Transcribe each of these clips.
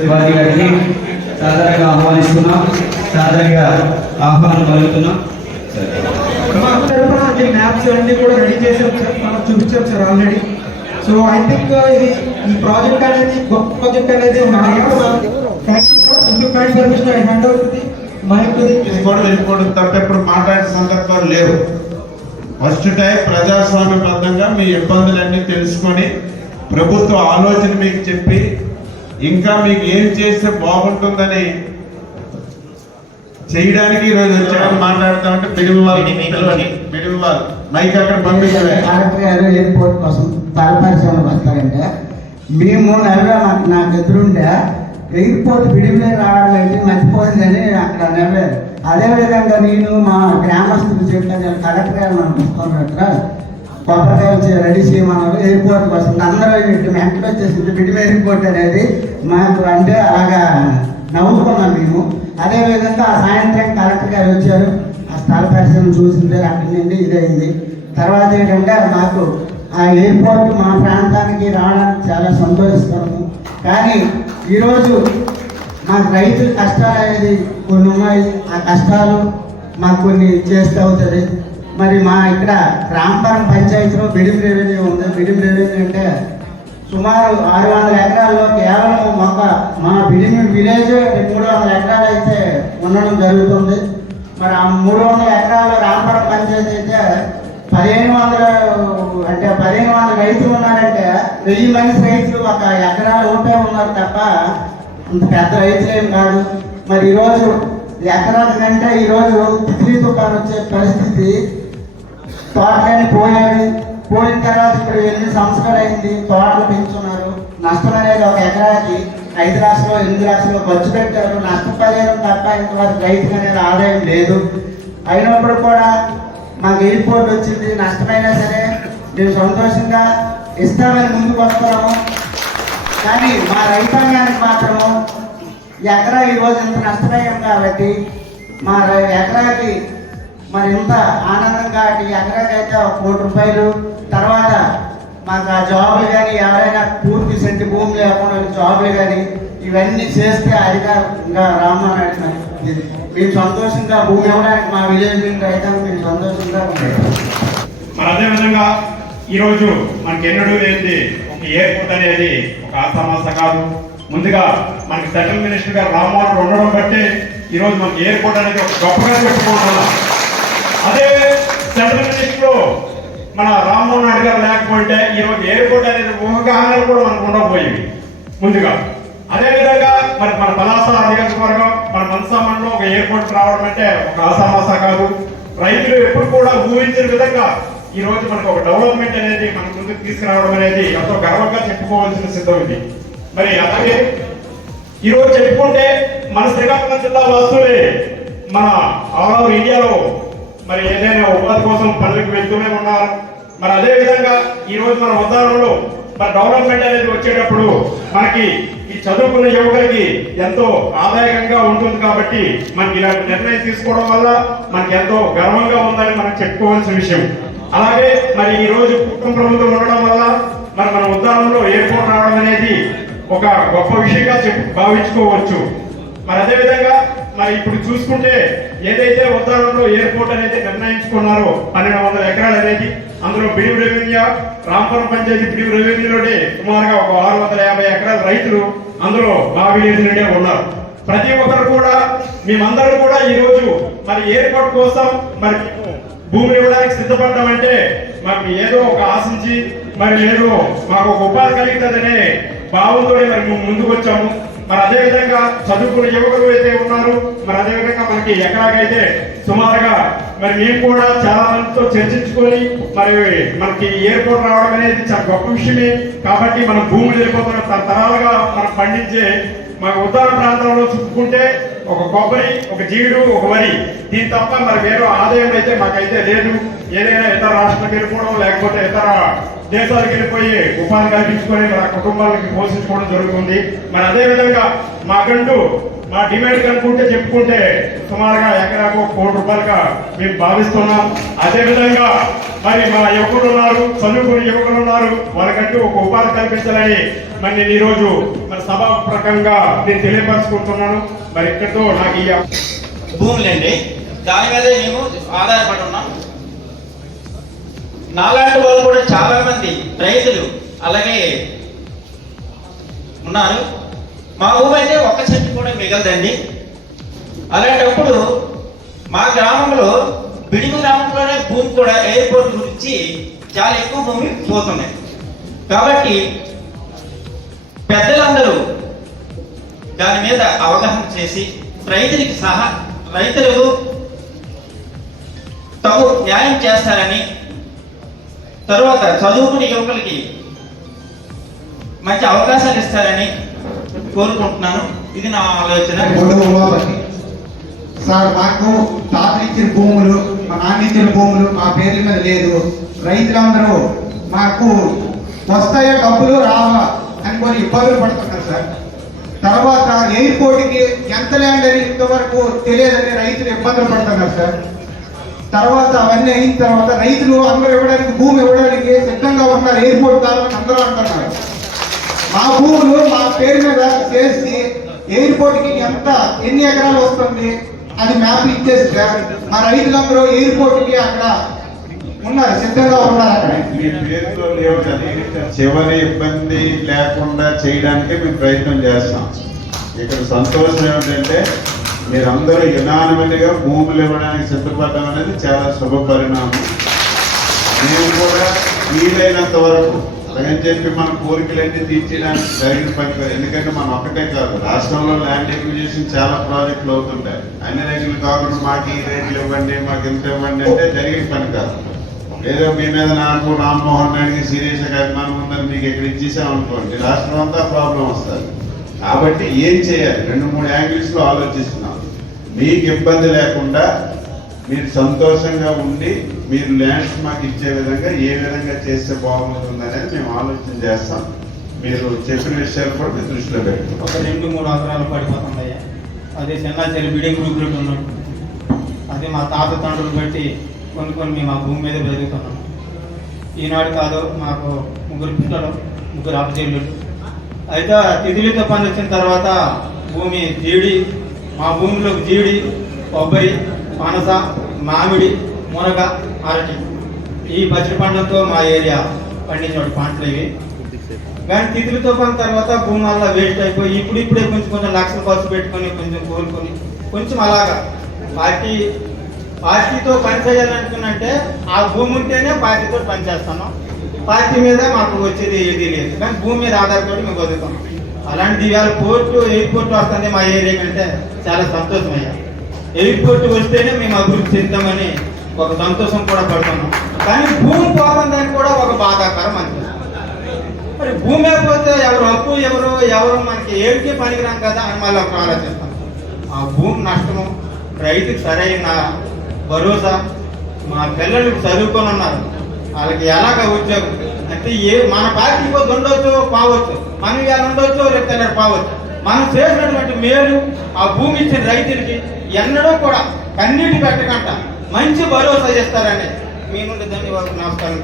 శివాజీ గారిని సాధారణంగా ఆహ్వానిస్తున్నాం. సాధారణంగా ఆహ్వానం అన్ని మ్యాప్స్ అన్ని కూడా రెడీ చేసాం సార్. మనం చూపించాం sir already so I think ఇది ఈ ప్రాజెక్ట్ అనేది గొప్ప ప్రాజెక్ట్ అనేది permission I hand over the mic to the వెళ్ళిపోవడం తప్ప ఎప్పుడు మాట్లాడే సందర్భాలు లేవు. ఫస్ట్ టైం ప్రజాస్వామ్యబద్ధంగా మీ ఇబ్బందులన్నీ తెలుసుకొని ప్రభుత్వ ఆలోచన మీకు చెప్పి ఇంకా మీకు ఏం చేస్తే బాగుంటుందని చేయడానికి ఈరోజు వచ్చామని మాట్లాడుతామంటే మిడిల్ వాళ్ళు మిడిల్ వాళ్ళు మైక్ అక్కడ పంపించలే కలెక్టర్ గారు ఎయిర్పోర్ట్ కోసం తలపరిశ్రమకు వస్తారంటే. మేము నెలగా నాకు ఎదురుండే ఎయిర్పోర్ట్ విడిపోయి రావడం ఏంటి? మర్చిపోయిందని అక్కడ నెరవేరు అదేవిధంగా నేను మా గ్రామస్తులు చెప్పాను కలెక్టర్ గారు మనం కొబ్బరికాయలు చే- రెడీ చేయమన్నారు. ఎయిర్పోర్ట్ కోసం అందరూ వెంటనే వచ్చేసింది విడిమ ఎయిర్పోర్ట్ అనేది మాకు అంటే అలాగా నవ్వుకున్నాం మేము. అదేవిధంగా ఆ సాయంత్రం కలెక్టర్ గారు వచ్చారు. ఆ స్థల పరిశ్రమ చూసింది అక్కడి నుండి ఇదైంది. తర్వాత ఏంటంటే మాకు ఆ ఎయిర్పోర్ట్ మా ప్రాంతానికి రావడానికి చాలా సంతోషిస్తాము కానీ ఈరోజు మాకు రైతుల కష్టాలు అనేది కొన్ని ఉన్నాయి. ఆ కష్టాలు మాకు కొన్ని చేస్తూ అవుతుంది. మరి మా ఇక్కడ రాంపురం పంచాయతీలో బిడిం రెవెన్యూ ఉంది. బిడిం రెవెన్యూ అంటే సుమారు ఆరు వందల ఎకరాల్లో కేవలం ఒక మా బిడిమి విలేజ్ మూడు వందల ఎకరాలు అయితే ఉండడం జరుగుతుంది. మరి ఆ మూడు వందల ఎకరాల్లో రాంపడ పంచాయతీ అయితే పదిహేను వందల అంటే పదిహేను వందల రైతులు ఉన్నారంటే వెయ్యి మంది రైతులు ఒక ఎకరాలు ఉంటే ఉన్నారు తప్ప అంత పెద్ద రైతులేం కాదు. మరి ఈరోజు ఎకరాల కంటే ఈరోజు తిత్లీ తుఫాన్ వచ్చే పరిస్థితి తోటలని పోయాడు పోయిన తర్వాత ఇప్పుడు ఎన్ని సంవత్సరాలు అయింది తోటలు పెంచున్నారు నష్టం అనేది ఒక ఎకరాకి ఐదు లక్షలు ఎనిమిది లక్షలు ఖర్చు పెట్టారు. నష్టపరిహారం తప్ప ఇంతవరకు రైతుకు అనేది ఆదాయం లేదు. అయినప్పుడు కూడా మాకు ఎయిర్పోర్ట్ వచ్చింది. నష్టమైనా సరే మేము సంతోషంగా ఇస్తామని ముందుకు వస్తున్నాము. కానీ మా రైతాంగానికి మాత్రము ఎకరా ఈరోజు ఇంత నష్టమయ్యాం కాబట్టి మా రై- ఎకరాకి మరి ఇంత ఆనందం కాబట్టి ఎకరాకైతే ఎకరాకి అయితే ఒక కోటి రూపాయలు తర్వాత మాకు ఆ జాబులు కానీ ఎవరైనా పూర్తి సెంటి భూమి లేకుండా జాబులు కానీ ఇవన్నీ చేస్తే అధికారంగా రామ్మోహన్ రెడ్డి మరి ఇది. మేము సంతోషంగా భూమి ఇవ్వడానికి మా విలేజ్ రైతాంగం మేము సంతోషంగా మరి అదేవిధంగా ఈరోజు మనకి ఎన్నడూ లేనిది ఒక ఎయిర్పోర్ట్ అనేది ఒక ఆసామాస కాదు. ముందుగా మనకి సెంట్రల్ మినిస్టర్ గారు రామ్మోహన్ ఉండడం బట్టి ఈరోజు మనకి ఎయిర్పోర్ట్ అనేది ఒక గొప్పగా చెప్పుకుంటున్నాం అదే సెంట్రల్ మినిస్టర్ మన రామ్మోహన్ రెడ్డి గారు లేకపోతే ఈరోజు ఎయిర్పోర్ట్ అనేది ఊహగానాలు కూడా మనకు ఉండకపోయేవి ముందుగా అదేవిధంగా మరి మన పలాస నియోజకవర్గం మన మనసామంలో ఒక ఎయిర్పోర్ట్ రావడం అంటే ఒక ఆసామాసా కాదు. రైతులు ఎప్పుడు కూడా ఊహించిన విధంగా ఈ రోజు మనకు ఒక డెవలప్మెంట్ అనేది మన ముందుకు తీసుకురావడం అనేది ఎంతో గర్వంగా చెప్పుకోవాల్సిన సిద్ధం ఇది. మరి అలాగే ఈరోజు చెప్పుకుంటే మన శ్రీకాకుళం జిల్లా వాసులే మన ఆల్ ఓవర్ ఇండియాలో మరి ఏదైనా ఉపాధి కోసం పనులకు వెళ్తూనే ఉన్నారు. మరి అదే విధంగా ఈ రోజు మన ఉదాహరణలో మరి డెవలప్మెంట్ అనేది వచ్చేటప్పుడు మనకి ఈ చదువుకున్న యువకులకి ఎంతో ఆదాయకంగా ఉంటుంది కాబట్టి మనకి ఇలాంటి నిర్ణయం తీసుకోవడం వల్ల మనకి ఎంతో గర్వంగా ఉందని మనం చెప్పుకోవాల్సిన విషయం. అలాగే మరి ఈ రోజు కుటుంబ ప్రభుత్వం ఉండడం వల్ల మరి మన ఉద్దానంలో ఎయిర్పోర్ట్ రావడం అనేది ఒక గొప్ప విషయంగా చెప్పు భావించుకోవచ్చు. మరి అదే విధంగా మరి ఇప్పుడు చూసుకుంటే ఏదైతే ఉత్తరంలో ఎయిర్పోర్ట్ అనేది నిర్ణయించుకున్నారో పన్నెండు వందల ఎకరాలు అనేది అందులో బిడివ్ రెవెన్యూ రాంపురం పంచాయతీ బిడివ్ రెవెన్యూలోనే సుమారుగా ఒక ఆరు వందల యాభై ఎకరాల రైతులు అందులో మా ఉన్నారు. ప్రతి ఒక్కరు కూడా మేమందరం కూడా ఈ రోజు మరి ఎయిర్పోర్ట్ కోసం మరి భూమిని ఇవ్వడానికి సిద్ధపడ్డామంటే మాకు ఏదో ఒక ఆశించి మరి ఏదో మాకు ఒక ఉపాధి కలుగుతుందనే భావంతోనే మరి మేము ముందుకు వచ్చాము. మరి అదే విధంగా చదువుకున్న యువకులు అయితే ఉన్నారు. మరి అదే విధంగా మనకి ఎక్కడాకైతే సుమారుగా మరి మేము కూడా చాలా మందితో చర్చించుకొని మరి మనకి ఎయిర్పోర్ట్ రావడం అనేది చాలా గొప్ప విషయమే. కాబట్టి మనం భూములు వెళ్ళిపోతున్న తరతరాలుగా మనం పండించే మన ఉత్తర ప్రాంతంలో చూసుకుంటే ఒక కొబ్బరి ఒక జీడు ఒక వరి. దీని తప్ప మరి వేరే ఆదాయం అయితే మాకైతే లేదు. ఏదైనా ఇతర రాష్ట్రాలకు వెళ్ళిపోవడం లేకపోతే ఇతర దేశాలకు వెళ్ళిపోయి ఉపాధి కల్పించుకొని మన కుటుంబాలకి పోషించుకోవడం జరుగుతుంది. మరి అదే విధంగా మాకంటూ మా డిమాండ్ కనుక్కుంటే చెప్పుకుంటే సుమారుగా ఎకరాకు ఒక కోటి రూపాయలుగా మేము భావిస్తున్నాం. అదేవిధంగా మరి మా యువకులు ఉన్నారు చదువుకుని యువకులు ఉన్నారు. వాళ్ళకంటూ ఒక ఉపాధి కల్పించాలని మరి నేను ఈరోజు మరి సభా ప్రకంగా నేను తెలియపరచుకుంటున్నాను. మరి ఇక్కడితో నాకు ఈ భూములండి. దాని మీదే మేము ఆధారపడి ఉన్నాం. నాలాంటి వాళ్ళు కూడా చాలా మంది రైతులు అలాగే ఉన్నారు. మా ఊరు అయితే ఒక్క చెట్టు కూడా మిగలదండి. అలాంటప్పుడు మా గ్రామంలో బిడుగు గ్రామంలోనే భూమి కూడా ఎయిర్పోర్ట్ గురించి చాలా ఎక్కువ భూమి పోతున్నాయి. కాబట్టి పెద్దలందరూ దాని మీద అవగాహన చేసి రైతులకి సహా రైతులకు తగు న్యాయం చేస్తారని తరువాత చదువుకునే యువకులకి మంచి అవకాశాలు ఇస్తారని కోరుకుంటున్నాను. ఇది నా ఆలోచన. సార్ మాకు తాతలు ఇచ్చిన భూములు మా నాన్న ఇచ్చిన భూములు మా పేర్ల మీద లేదు. రైతులందరూ మాకు వస్తాయో డబ్బులు రావా అని కొన్ని ఇబ్బందులు పడుతున్నారు సార్. తర్వాత ఎయిర్పోర్ట్కి ఎంత ల్యాండ్ అని ఇంతవరకు తెలియదని రైతులు ఇబ్బందులు పడుతున్నారు సార్. తర్వాత అవన్నీ అయిన తర్వాత రైతులు అందరూ ఇవ్వడానికి భూమి ఇవ్వడానికి సిద్ధంగా ఉన్నారు ఎయిర్పోర్ట్ కావాలని అందరూ అంటున్నారు. మా భూములు మా పేరు మీద చేసి ఎయిర్పోర్ట్కి ఎంత ఎన్ని ఎకరాలు వస్తుంది అది మ్యాప్ ఇచ్చేస్తే మా రైతులందరూ ఎయిర్పోర్ట్కి అక్కడ ఉన్నారు సిద్ధంగా ఉన్నారు అక్కడ మీ పేరులో చివరి ఇబ్బంది లేకుండా చేయడానికి మేము ప్రయత్నం చేస్తాం. ఇక్కడ సంతోషం ఏమిటంటే మీరందరూ యునానిమల్గా భూములు ఇవ్వడానికి సిద్ధపడడం అనేది చాలా శుభ పరిణామం మేము కూడా వీలైనంత వరకు అలాగని చెప్పి మన కోరికలన్నీ తీర్చేయడానికి జరిగిన పని కాదు ఎందుకంటే మనం ఒక్కటే కాదు రాష్ట్రంలో ల్యాండ్ ఎక్విజిషన్ చాలా ప్రాజెక్టులు అవుతుంటాయి అన్ని రేట్లు కాకుండా మాకు ఈ రేట్లు ఇవ్వండి మాకు ఇంత ఇవ్వండి అంటే జరిగిన పని కాదు ఏదో మీ మీద నాకు రామ్మోహన్ రెడ్డికి సీరియస్ అభిమానం ఉందని మీకు ఇక్కడ ఇచ్చేసామనుకోండి రాష్ట్రం అంతా ప్రాబ్లం వస్తుంది కాబట్టి ఏం చేయాలి రెండు మూడు యాంగిల్స్లో ఆలోచిస్తున్నాం మీకు ఇబ్బంది లేకుండా మీరు సంతోషంగా ఉండి మీరు ల్యాండ్స్ మాకు ఇచ్చే విధంగా ఏ విధంగా చేస్తే బాగుంటుంది అనేది మేము ఆలోచన చేస్తాం. మీరు చెప్పిన విషయాలు కూడా మీరు దృష్టిలో పెట్టుకుంటాం ఒక రెండు మూడు అవసరాలు పడిపోతున్నాయి. అదే చిన్న చెల్లి గ్రూప్ గ్రూప్ ఉన్నాడు అది మా తాత తండ్రులు బట్టి కొన్ని కొన్ని మేము ఆ భూమి మీద బ్రతుకుతున్నాం. ఈనాడు కాదు మాకు ముగ్గురు పిల్లలు ముగ్గురు అప్పచెల్లులు అయితే తిథులతో పని వచ్చిన తర్వాత భూమి జీడి మా భూమిలోకి జీడి కొబ్బరి పనస మామిడి మునగ అరటి. ఈ పచ్చి పండ్లతో మా ఏరియా పండించిన పంటలు ఇవి. కానీ తిథులు తుఫాన్ తర్వాత భూమి అలా వేస్ట్ అయిపోయి ఇప్పుడు ఇప్పుడే కొంచెం కొంచెం లక్షలు ఖర్చు పెట్టుకొని కొంచెం కోలుకొని కొంచెం అలాగా పార్టీ పార్టీతో పని చేయాలనుకున్నంటే ఆ భూమి ఉంటేనే పార్టీతో పని చేస్తాను పార్టీ మీద మాకు వచ్చేది ఏది లేదు. కానీ భూమి మీద ఆధారపడి మేము బతుకుతాం అలాంటి ఇవాళ పోర్టు ఎయిర్పోర్ట్ వస్తుంది మా ఏరియా కంటే చాలా సంతోషమయ్యా. ఎయిర్పోర్ట్ వస్తేనే మేము అభివృద్ధి చెందామని ఒక సంతోషం కూడా పడుతున్నాం కానీ భూమి పోతుందని కూడా ఒక బాధాకరం అనిపిస్తుంది మరి భూమి పోతే ఎవరు అప్పు ఎవరు ఎవరు మనకి ఏంటి పనికిరాం కదా అని మళ్ళీ ఒక ఆలోచిస్తాం. ఆ భూమి నష్టము రైతుకి సరైన భరోసా మా పిల్లలు చదువుకొని ఉన్నారు. వాళ్ళకి ఎలాగ ఉద్యోగం? అంటే ఏ మన పార్టీ పోతే ఉండొచ్చు పావచ్చు. మనం ఇవాళ ఉండొచ్చు రేపు పావచ్చు. మనం చేసినటువంటి మేలు ఆ భూమి ఇచ్చిన రైతులకి ఎన్నడూ కూడా కన్నీటి పెట్టకంట మంచి భరోసా చేస్తారని మీ నుండి ధన్యవాదాలు నమస్కారం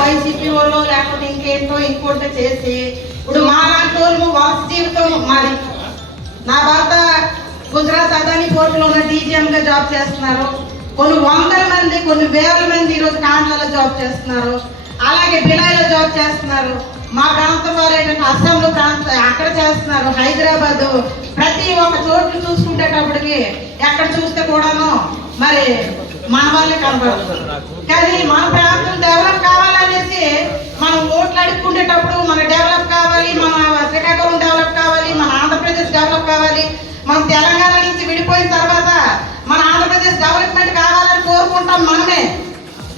వైసీపీ వాళ్ళు లేకపోతే ఇంకేంటో ఇంకోటి చేసి ఇప్పుడు మా లాంటి వాళ్ళు జీవితం మాది. నా భర్త గుజరాత్ అదాని పోర్టులో ఉన్న DGM గా జాబ్ చేస్తున్నారు. కొన్ని వందల మంది కొన్ని వేల మంది ఈరోజు కాండ్లలో జాబ్ చేస్తున్నారు. అలాగే బిలాయిలో జాబ్ చేస్తున్నారు. మా ప్రాంతం వారు ఏంటంటే అస్సాంలో ప్రాంత అక్కడ చేస్తున్నారు. హైదరాబాద్ ప్రతి ఒక్క చోటు చూసుకునేటప్పటికి ఎక్కడ చూస్తే కూడాను మరి మన వాళ్ళే కనబడుతుంది కానీ మన ప్రాంతం డెవలప్ కావాలనేసి మనం ఓట్లు అడుక్కునేటప్పుడు మన డెవలప్ కావాలి మన శ్రీకాకుళం డెవలప్ కావాలి మన ఆంధ్రప్రదేశ్ డెవలప్ కావాలి మనం తెలంగాణ నుంచి విడిపోయిన తర్వాత మన ఆంధ్రప్రదేశ్ డెవలప్మెంట్ కావాలని కోరుకుంటాం మనమే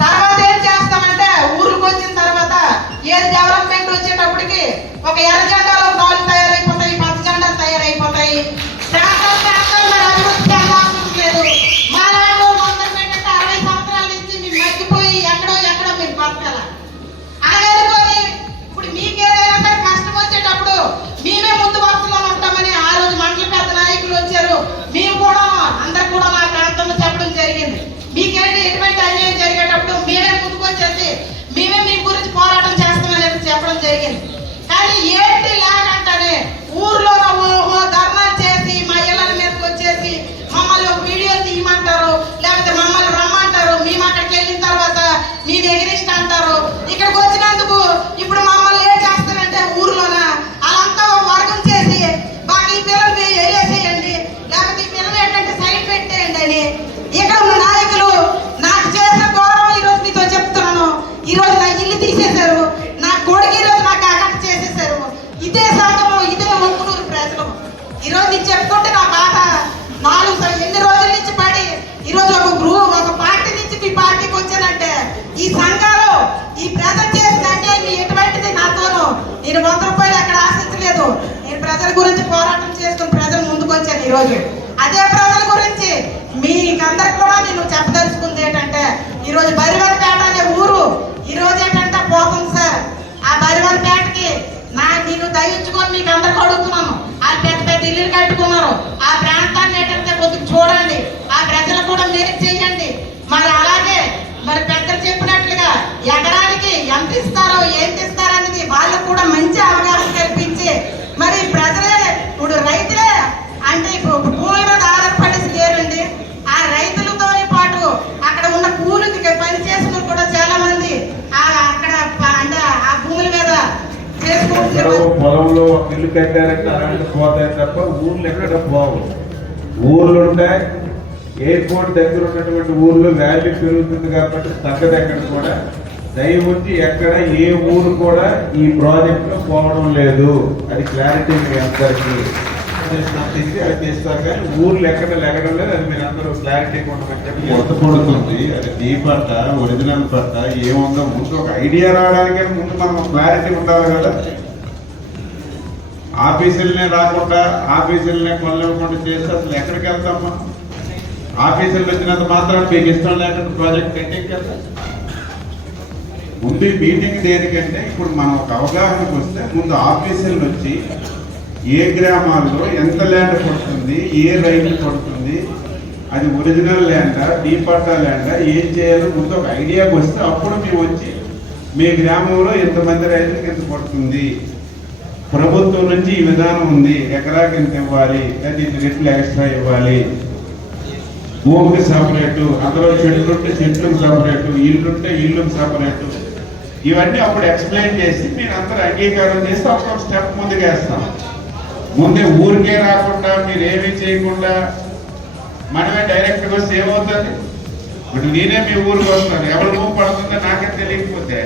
తర్వాత ఏం చేస్తామంటే ఊరికి వచ్చిన తర్వాత ఏది డెవలప్మెంట్ వచ్చేటప్పటికి ఒక ఈ ప్రజలు చేసినంటే మీ ఎటువంటిది నాతోనూ. నేను వంద రూపాయలు అక్కడ ఆశించలేదు. నేను ప్రజల గురించి పోరాటం చేసుకుని ప్రజలు ముందుకు వచ్చాను ఈరోజు. అదే ప్రజల గురించి మీకందరికి కూడా నేను చెప్పదలుచుకుంది ఏంటంటే ఈరోజు బరివరపేట అనే ఊరు ఈరోజు ఏంటంటే పోతుంది సార్. ఆ బరివరపేటకి నా నేను దయించుకొని మీకు అందరికి అడుగుతున్నాను. ఆ పెద్ద పెద్ద ఇల్లు కట్టుకున్నారు. ఆ ప్రాంతాన్ని ఏంటంటే కొద్దిగా చూడండి. ఆ ప్రజలు కూడా మీరు చేయండి. మరి అలాగే మరి పెద్దలు చెప్పినట్టు ఎకరానికి ఎంత ఇస్తారో ఏం ఇస్తారో అనేది వాళ్ళకు కూడా మంచి అవగాహన కల్పించి మరి ప్రజలే ఇప్పుడు రైతులే అంటే ఇప్పుడు భూమి మీద ఆధారపడేసి లేరండి ఆ రైతులతో పాటు అక్కడ ఉన్న కూలికి పని చేసుకుని కూడా చాలా మంది ఆ అక్కడ అంటే ఆ భూముల మీద పొలంలో ఇల్లు కట్టారంటే అలాంటి పోతాయి తప్ప ఊర్లు ఎక్కడ పోవు. ఊర్లు ఉంటాయి ఎయిర్పోర్ట్ దగ్గర ఉన్నటువంటి ఊర్లో వాల్యూ పెరుగుతుంది కాబట్టి తగ్గదు ఎక్కడ కూడా దయవుంచి ఎక్కడ ఏ ఊరు కూడా ఈ ప్రాజెక్ట్లో పోవడం లేదు. అది క్లారిటీ మీ అందరికీ చేసినట్టు అది చేస్తారు కానీ ఊర్లు ఎక్కడ లెగడం లేదు. అది మీరు అందరూ క్లారిటీ ఉండమని చెప్పి ఎంత పడుతుంది. అది టీ పట్ట ఒరిజినల్ పట్ట ఏముందో ముందు ఒక ఐడియా రావడానికి ముందు మనం క్లారిటీ ఉండాలి కదా. ఆఫీసులనే రాకుండా ఆఫీసులనే కొనలేకుండా చేస్తే అసలు ఎక్కడికి వెళ్తాం ఆఫీసులు వచ్చినంత మాత్రం మీకు ఇష్టం లేకుండా ప్రాజెక్ట్ ఎక్కడికి వెళ్తాం ముందు మీటింగ్ దేనికంటే ఇప్పుడు మనం ఒక అవగాహనకు వస్తే ముందు ఆఫీసులు వచ్చి ఏ గ్రామాల్లో ఎంత ల్యాండ్ పడుతుంది ఏ రైలు పడుతుంది అది ఒరిజినల్ ల్యాండా డీ పట్టా ల్యాండా ఏం చేయాలో ముందు ఒక ఐడియాకి వస్తే అప్పుడు మేము వచ్చి మీ గ్రామంలో ఎంతమంది రైతులకు ఎంత పడుతుంది ప్రభుత్వం నుంచి ఈ విధానం ఉంది ఎకరాకి ఎంత ఇవ్వాలి అది రెట్లు ఎక్స్ట్రా ఇవ్వాలి. భూమికి సపరేటు అందులో చెట్లుంటే చెట్లకు సపరేటు ఇల్లుంటే ఇల్లుకి సపరేటు ఇవన్నీ అప్పుడు ఎక్స్ప్లెయిన్ చేసి మీరు అందరూ అంగీకారం చేస్తే ఒక స్టెప్ ముందుకు వేస్తాం. ముందే ఊరికే రాకుండా మీరు ఏమీ చేయకుండా మనమే డైరెక్ట్ వస్తే ఏమవుతుంది? ఇప్పుడు నేనే మీ ఊరికి వస్తాను ఎవరి భూమి పడుతుందో నాకే తెలియకపోతే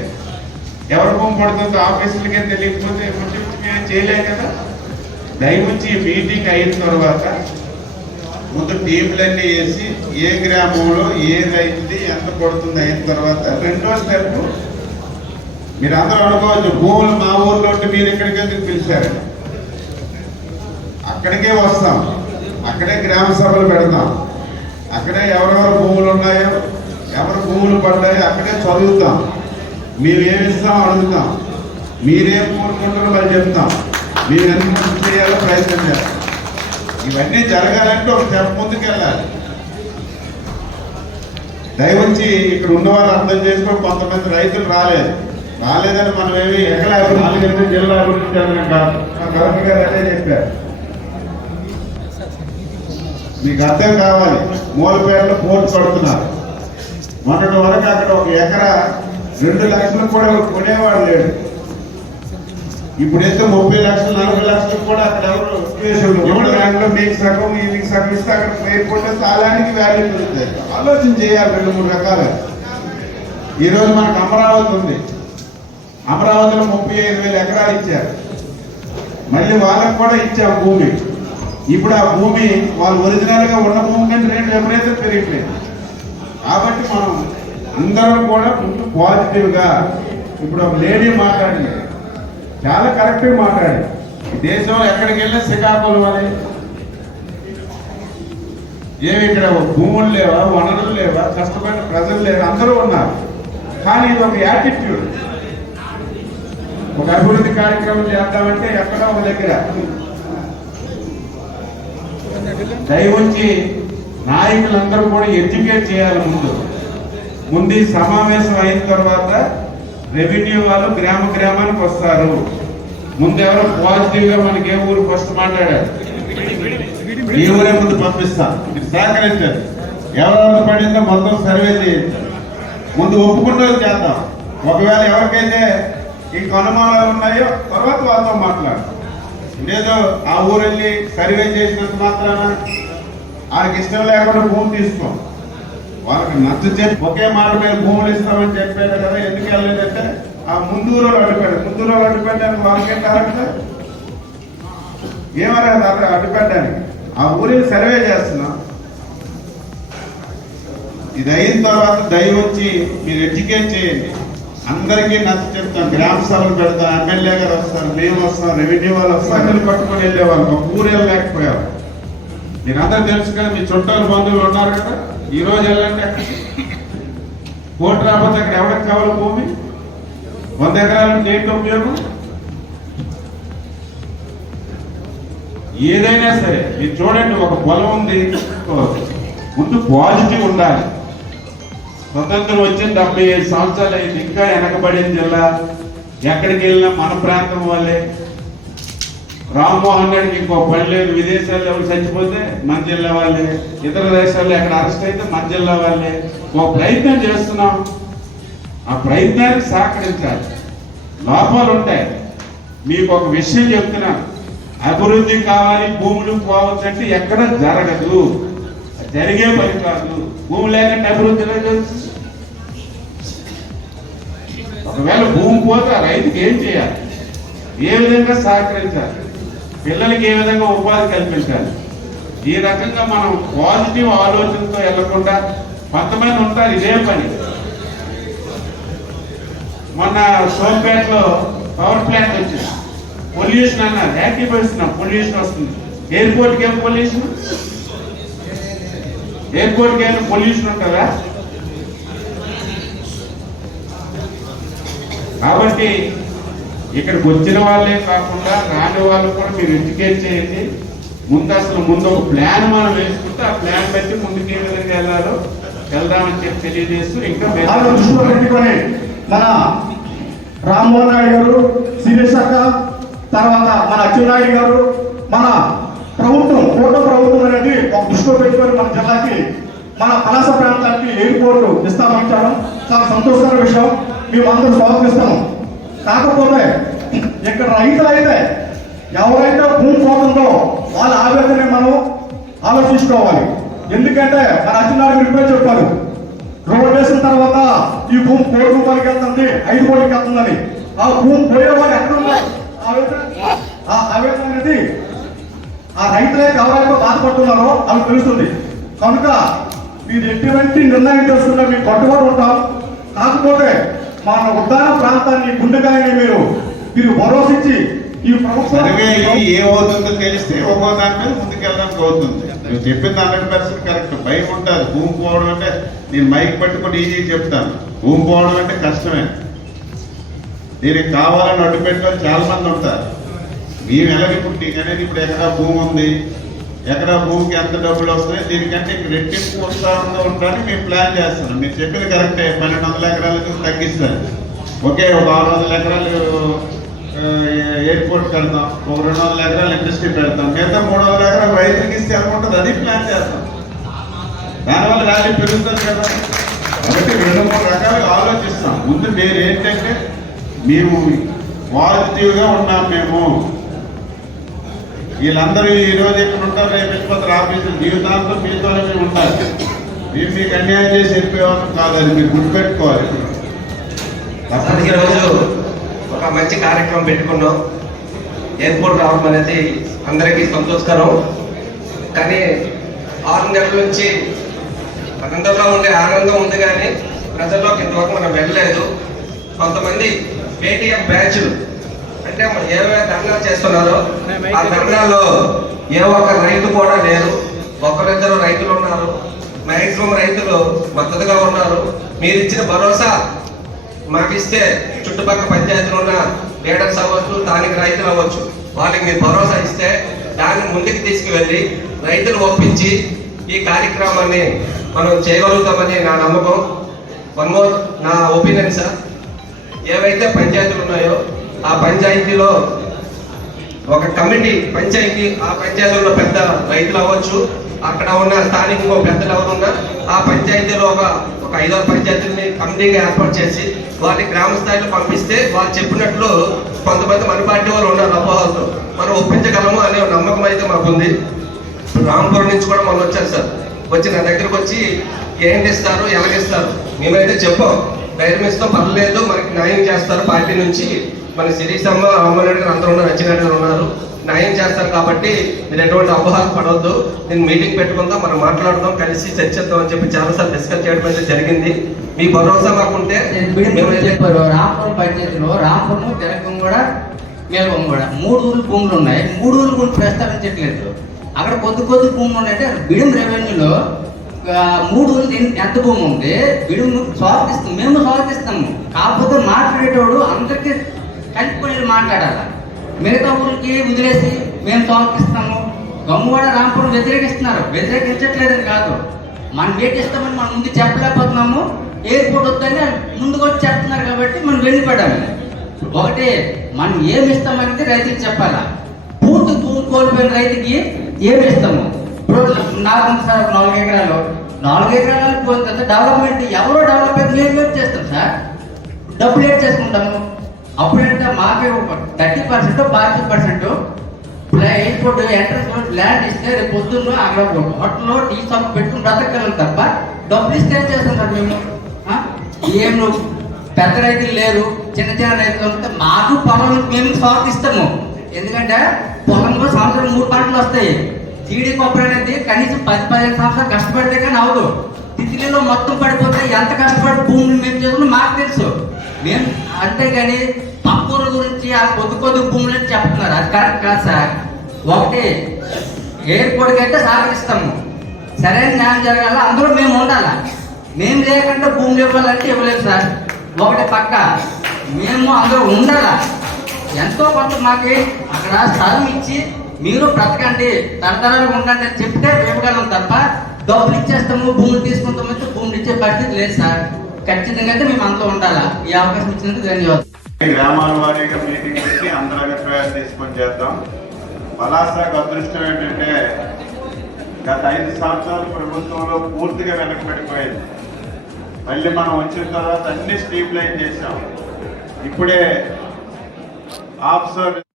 ఎవరి భూమి పడుతుందో ఆఫీసులకే తెలియకపోతే మేము చేయలేం కదా? దయవుంచి ఈ మీటింగ్ అయిన తర్వాత ముందు టీంలన్నీ వేసి ఏ గ్రామంలో ఏదైంది ఎంత పడుతుంది అయిన తర్వాత రెండో స్టెప్ మీరు అందరూ అనుకోవచ్చు భూములు మా ఊర్లో ఉంటే మీరు ఎక్కడికి ఎందుకు పిలిచారు? అక్కడికే వస్తాం. అక్కడే గ్రామ సభలు పెడతాం. అక్కడే ఎవరెవరు భూములు ఉన్నాయో ఎవరు భూములు పడ్డాయో అక్కడే చదువుతాం. మేమేమిస్తాం ఇస్తాం అడుగుతాం. మీరేం కోరుకుంటారో మరి చెప్తాం. మీరు ఎంత చేయాలో ప్రయత్నం చేస్తాం. ఇవన్నీ జరగాలంటే ఒక స్టెప్ ముందుకెళ్ళాలి. దయవచ్చి ఇక్కడ ఉన్న వాళ్ళు అర్థం చేసుకొని కొంతమంది రైతులు రాలేదు. రాలేదని మనం ఏమి ఎక్కడ అభివృద్ధి జిల్లా అభివృద్ధి చెందిన కాదు కలెక్టర్ గారు అదే చెప్పారు. మీకు అర్థం కావాలి. మూలపేటలో పోర్టు కడుతున్నారు. మొన్నటి వరకు అక్కడ ఒక ఎకరా రెండు లక్షలు కూడా కొనేవాడు లేడు. ఇప్పుడు అయితే ముప్పై లక్షలు నలభై లక్షలు కూడా అక్కడ ఎవరు దాంట్లో మీకు సగం మీకు సగం ఇస్తే అక్కడ ఎయిర్పోర్ట్ స్థలానికి వాల్యూ పెరుగుతుంది ఆలోచన చేయాలి రెండు మూడు రకాలు. ఈ రోజు మనకు అమరావతి ఉంది. అమరావతిలో ముప్పై ఐదు వేల ఎకరాలు ఇచ్చారు. మళ్ళీ వాళ్ళకు కూడా ఇచ్చాం భూమి. ఇప్పుడు ఆ భూమి వాళ్ళు ఒరిజినల్గా ఉన్న భూమి కంటే రేట్లు ఎవరైతే పెరిగిపోయింది. కాబట్టి మనం అందరం కూడా ముందు పాజిటివ్గా ఇప్పుడు ఒక లేడీ మాట్లాడింది చాలా కరెక్ట్ మాట్లాడి మాట్లాడింది ఈ దేశంలో ఎక్కడికి వెళ్ళినా శ్రీకాకుళం అని. ఏమి ఇక్కడ భూములు లేవా? వనరులు లేవా? కష్టపడిన ప్రజలు లేవా? అందరూ ఉన్నారు. కానీ ఇది ఒక యాటిట్యూడ్. ఒక అభివృద్ధి కార్యక్రమం చేద్దామంటే ఎక్కడో ఒక దగ్గర. దయవుంచి నాయకులందరూ కూడా ఎడ్యుకేట్ చేయాలి ముందు. ముందు సమావేశం అయిన తర్వాత రెవెన్యూ వాళ్ళు గ్రామ గ్రామానికి వస్తారు. ముందు ఎవరో పాజిటివ్గా మనకి ఏ ఊరు ఫస్ట్ మాట్లాడారు? ఈ ఊరే ముందు పంపిస్తాం. మీరు సహకరించారు ఎవరెవరు పడిందో మొత్తం సర్వే చేయండి. ముందు ఒప్పుకుంటే చేద్దాం. ఒకవేళ ఎవరికైతే ఇంక అనుమానాలు ఉన్నాయో తర్వాత వాళ్ళతో మాట్లాడతాం లేదో ఆ ఊరు వెళ్ళి సర్వే చేసినంత మాత్రాన? వాళ్ళకి ఇష్టం లేకుండా భూమి తీసుకో. వాళ్ళకి నచ్చితే ఒకే మాట మీద భూములు ఇస్తామని చెప్పాడు కదా ఎందుకు వెళ్ళలేదంటే ఆ ముందూరు అడ్డుపెట్టారు ముందూరు అడ్డుపెట్టారు వాళ్ళకేం కరెక్ట్ ఏమరా అడ్డుపెట్టడానికి ఆ ఊరిని సర్వే చేస్తున్నాం. ఇది అయిన తర్వాత దయ వచ్చి మీరు ఎడ్యుకేట్ చేయండి. అందరికీ నచ్చ చెప్తాం గ్రామ సభలు పెడతాం ఎమ్మెల్యే గారు వస్తారు మేము వస్తాం రెవెన్యూ వాళ్ళు వస్తారు. అందరిని పట్టుకొని వెళ్ళేవాళ్ళు ఒక ఊరు వెళ్ళలేకపోయారు. మీకు అందరూ తెలుసు కదా మీ చుట్టాలు బంధువులు ఉన్నారు కదా ఈ రోజు వెళ్ళండి. కోటి రాకపోతే అక్కడ ఎవరికి కావాలి భూమి? వంద ఎకరాలు దేంట్లో ఉపయోగం? ఏదైనా సరే మీరు చూడండి ఒక పొలం ఉంది. ముందు పాజిటివ్ ఉండాలి. స్వతంత్రం వచ్చి డెబ్బై ఏడు సంవత్సరాలు అయింది. ఇంకా వెనకబడిన జిల్లా ఎక్కడికి వెళ్ళినా మన ప్రాంతం వాళ్ళే రామ్మోహన్ రెడ్డికి ఇంకో పని లేదు. విదేశాల్లో ఎవరు చచ్చిపోతే మన జిల్లా వాళ్ళే. ఇతర దేశాల్లో ఎక్కడ అరెస్ట్ అయితే మన జిల్లా వాళ్ళే. ఒక ప్రయత్నం చేస్తున్నాం. ఆ ప్రయత్నానికి సహకరించాలి. లోపాలు ఉంటాయి. మీకు ఒక విషయం చెప్తున్నాను. అభివృద్ధి కావాలి భూములు పోవచ్చు అంటే ఎక్కడ జరగదు. జరిగే పని కాదు. భూమి లేకుంటే అభివృద్ధి లేదు. ఒకవేళ భూమి పోతే ఆ రైతుకి ఏం చేయాలి? ఏ విధంగా సహకరించాలి? పిల్లలకి ఏ విధంగా ఉపాధి కల్పించాలి? ఈ రకంగా మనం పాజిటివ్ ఆలోచనతో వెళ్ళకుండా కొంతమంది ఉంటారు ఇదే పని. మొన్న సోంపేటలో పవర్ ప్లాంట్ వచ్చింది. పొల్యూషన్ అన్నారు. యాక్టివ్ వస్తున్నాం పొల్యూషన్ వస్తుంది. ఎయిర్పోర్ట్కి ఏం పొల్యూషన్ ఎయిర్పోర్ట్కి ఏమైనా పొల్యూషన్ ఉంటుందా? కాబట్టి ఇక్కడికి వచ్చిన వాళ్ళే కాకుండా రాని వాళ్ళు కూడా మీరు ఎడ్యుకేట్ చేయండి. ముందు అసలు ముందు ఒక ప్లాన్ మనం వేసుకుంటే ఆ ప్లాన్ బట్టి ముందుకు ఏ విధంగా వెళ్ళాలో వెళ్దామని చెప్పి తెలియజేస్తూ ఇంకా దృష్టిలో పెట్టుకొని మన రామ్మోహన్ నాయుడు గారు శిరీష్ అక్క తర్వాత మన అచ్చెన్నాయుడు గారు మన ప్రభుత్వం కోట ప్రభుత్వం అనేది ఒక దృష్టిలో పెట్టుకొని మన జిల్లాకి మన పలాస ప్రాంతానికి ఎయిర్పోర్ట్ ఇస్తామంటారు చాలా సంతోషకర విషయం. మేము అందరూ స్వాగతిస్తాము కాకపోతే ఇక్కడ రైతులు అయితే ఎవరైతే భూమి పోతుందో వాళ్ళ ఆవేదనే మనం ఆలోచించుకోవాలి. ఎందుకంటే మన అచ్చెన్నాయుడు గారు ఇప్పుడే చెప్పారు రోడ్ వేసిన తర్వాత ఈ భూమి కోటి రూపాయలకి వెళ్తుంది ఐదు కోట్లకి వెళ్తుందని. ఆ భూమి పోయేవాడు ఎక్కడ ఆవేదన? ఆ ఆవేదన అనేది ఆ రైతులే ఎవరైతే బాధపడుతున్నారో అది తెలుస్తుంది. కనుక మీరు ఎటువంటి నిర్ణయం చేస్తున్నా మీకు కట్టుబడి ఉంటాం. కాకపోతే మన ఉద్దాన ప్రాంతాన్ని గుండెకాయని మీరు మీరు భరోసించి ఈ సర్వే ప్రభుత్వం ఏమవుతుందో తెలిస్తే ఒక్కో దాని మీద ముందుకెళ్ళడానికి అవుతుంది నువ్వు చెప్పింది హండ్రెడ్ పర్సెంట్ కరెక్ట్. భయం ఉంటుంది. భూమి పోవడం అంటే నేను మైక్ పట్టుకుని ఈజీ చెప్తాను. భూమి పోవడం అంటే కష్టమే. దీనికి కావాలని అడ్డు పెట్టుకొని చాలా మంది ఉంటారు. మేము ఎలా ఇప్పుడు నీకు అనేది ఇప్పుడు ఎక్కడ భూమి ఉంది? ఎకరా భూమికి ఎంత డబ్బులు వస్తాయి దీనికంటే ఇక్కడ రెట్టింపు ఉత్సాహంగా ఉంటారని మేము ప్లాన్ చేస్తున్నాం. మీరు చెప్పింది కరెక్టే. పన్నెండు వందల ఎకరాలకు తగ్గిస్తారు. ఓకే ఒక ఆరు వందల ఎకరాలు ఎయిర్పోర్ట్ పెడతాం ఒక రెండు వందల ఎకరాలు ఇండస్ట్రీ పెడతాం. మిగతా మూడు వందల ఎకరాలు రైతులకి ఇస్తే ఎలా ఉంటుంది అది ప్లాన్ చేస్తాం. దానివల్ల ర్యాలీ పెరుగుతుంది కదా. కాబట్టి రెండు మూడు రకాలుగా ఆలోచిస్తాం. ముందు మీరు ఏంటంటే మేము పాజిటివ్గా ఉన్నాం మేము. వీళ్ళందరూ ఈ రోజు ఇక్కడ ఉంటారు? రేపు వెళ్ళిపోతారు ఆఫీసులు జీవితాంతం మీతోనే మేము ఉండాలి మీరు మీకు అన్యాయం చేసి వెళ్ళిపోయేవాళ్ళం కాదని మీరు గుర్తుపెట్టుకోవాలి. అసలు ఈరోజు ఒక మంచి కార్యక్రమం పెట్టుకున్నాం. ఎయిర్పోర్ట్ రావడం అనేది అందరికీ సంతోషకరం. కానీ ఆరు నెలల నుంచి అందరిలో ఉండే ఆనందం ఉంది కానీ ప్రజల్లోకి ఇంతవరకు మనం వెళ్ళలేదు. కొంతమంది పేటిఎం బ్యాచ్లు అంటే మనం ఏవే చేస్తున్నారో ఆ ధర్నాల్లో ఏ ఒక్క రైతు కూడా లేరు. ఒకరిద్దరు రైతులు ఉన్నారు. మ్యాక్సిమం రైతులు మద్దతుగా ఉన్నారు. మీరు ఇచ్చిన భరోసా మాకు ఇస్తే చుట్టుపక్కల పంచాయతీలు ఉన్న లీడర్స్ అవ్వచ్చు దానికి రైతులు అవ్వచ్చు. వాళ్ళకి మీరు భరోసా ఇస్తే దాన్ని ముందుకు తీసుకువెళ్ళి రైతులు ఒప్పించి ఈ కార్యక్రమాన్ని మనం చేయగలుగుతామని నా నమ్మకం. వన్ మోర్ నా ఒపీనియన్ సార్ ఏవైతే పంచాయతీలు ఉన్నాయో ఆ పంచాయతీలో ఒక కమిటీ పంచాయతీ ఆ పంచాయతీలో పెద్ద రైతులు అవ్వచ్చు అక్కడ ఉన్న స్థానికంగా పెద్దలు ఎవరున్నా ఆ పంచాయతీలో ఒక ఒక ఐదారు పంచాయతీలని కమిటీగా ఏర్పాటు చేసి వాటిని గ్రామ స్థాయిలో పంపిస్తే వాళ్ళు చెప్పినట్లు కొంతమంది మన పార్టీ వాళ్ళు ఉన్నారు అపోహలతో మనం ఒప్పించగలము అనే నమ్మకం అయితే మాకుంది. రాంపురం నుంచి కూడా మొన్న వచ్చారు సార్. వచ్చి నా దగ్గరకు వచ్చి ఏంటి ఇస్తారు ఎలాగిస్తారు మేమైతే చెప్పాం. ధైర్యం ఇస్తాం పర్లేదు మనకి న్యాయం చేస్తారు పార్టీ నుంచి. మన శిరీషమ్మ రామరెడ్డి గారు అందరూ ఉన్నారు గారు ఉన్నారు. న్యాయం చేస్తారు కాబట్టి మీరు ఎటువంటి అపోహాలు పడవద్దు. నేను మీటింగ్ పెట్టుకుందాం మనం మాట్లాడదాం కలిసి చర్చిద్దాం అని చెప్పి చాలాసార్లు డిస్కస్ చేయడం అయితే జరిగింది. మీ భరోసా మాకుంటే చెప్పారు రాంపురం పంచాయతీలో రాంపురం తెలకం కూడా మేలకం కూడా మూడు ఊర్లు భూములు ఉన్నాయి. మూడు ఊర్లు గురించి ప్రస్తావించట్లేదు. అక్కడ కొద్ది కొద్ది భూములు ఉన్నాయంటే బిడిం రెవెన్యూలో మూడు ఎంత భూమి ఉంది? బిడిం స్వాగతిస్తాం మేము స్వాగతిస్తాము. కాకపోతే మాట్లాడేటోడు అందరికీ కలిసిపోయి మాట్లాడాలి? మిగతా ఊరికి వదిలేసి మేము సమర్పిస్తాము. గమ్ముగూడ రాంపురం వ్యతిరేకిస్తున్నారు. వ్యతిరేకించట్లేదని కాదు. మనం ఏటి మనం ముందు చెప్పలేకపోతున్నాము. ఎయిర్పోర్ట్ వద్దని ముందుకు వచ్చి చెప్తున్నారు కాబట్టి మనం వెళ్ళిపోయాము ఒకటి మనం ఏమి ఇస్తామనేది రైతుకి చెప్పాలా? పూర్తి భూమి కోల్పోయిన రైతుకి ఏమి ఇస్తాము? ఇప్పుడు నాకు సార్ నాలుగు ఎకరాలు. నాలుగు ఎకరాలు పోయిన తర్వాత డెవలప్మెంట్ ఎవరో డెవలప్ అయితే మేము ఏం చేస్తాం సార్? డబ్బులు ఏం చేసుకుంటాము? అప్పుడంటే మాకే thirty percent forty percent airport entrance land ఇస్తే రేపు పొద్దున్న అక్కడ ఒక హోటల్లో టీ షాప్ పెట్టుకుని బ్రతకగలం తప్ప డబ్బులు ఇస్తే ఏం చేస్తాం మేము? ఏం నువ్వు? పెద్ద రైతులు లేరు చిన్న చిన్న రైతులు ఉంటే మాకు పొలం మేము స్వాగతిస్తాము ఎందుకంటే పొలంలో సంవత్సరం మూడు పంటలు వస్తాయి. జీడి కొబ్బరి అనేది కనీసం పది పదిహేను సంవత్సరాలు కష్టపడితే కానీ అవదు తిథిలో మొత్తం పడిపోతే ఎంత కష్టపడి భూమిని మేము చేసుకుని మాకు తెలుసు. మేము అంతేగాని పక్కూర గురించి ఆ కొద్ది కొద్ది భూములని చెప్తున్నారు అది కరెక్ట్ కాదు సార్. ఒకటి ఎయిర్పోర్ట్కి అయితే సహకరిస్తాము. సరైన న్యాయం జరగాల అందులో మేము ఉండాలా? మేము లేకుండా భూములు ఇవ్వాలంటే ఇవ్వలేము సార్. ఒకటి పక్క మేము అందులో ఉండాలా? ఎంతో కొంత మాకు అక్కడ స్థలం ఇచ్చి మీరు బ్రతకండి తరతరాలు ఉండండి అని చెప్తే ఇవ్వగలం తప్ప డబ్బులు ఇచ్చేస్తాము భూములు తీసుకుంటాము భూములు ఇచ్చే పరిస్థితి లేదు సార్. ఖచ్చితంగా అయితే మేము అందులో ఉండాలా? ఈ అవకాశం ఇచ్చినందుకు ధన్యవాదాలు. గ్రామాల వారీగా మీటింగ్ పెట్టి అందరూ అభిప్రాయాలు తీసుకొని చేద్దాం. పలాసాకు అదృష్టం ఏంటంటే గత ఐదు సంవత్సరాలు ప్రభుత్వంలో పూర్తిగా వెనకబడిపోయింది. మళ్ళీ మనం వచ్చిన తర్వాత అన్ని స్ట్రీమ్ లైన్ చేసాం ఇప్పుడే ఆఫ్సర్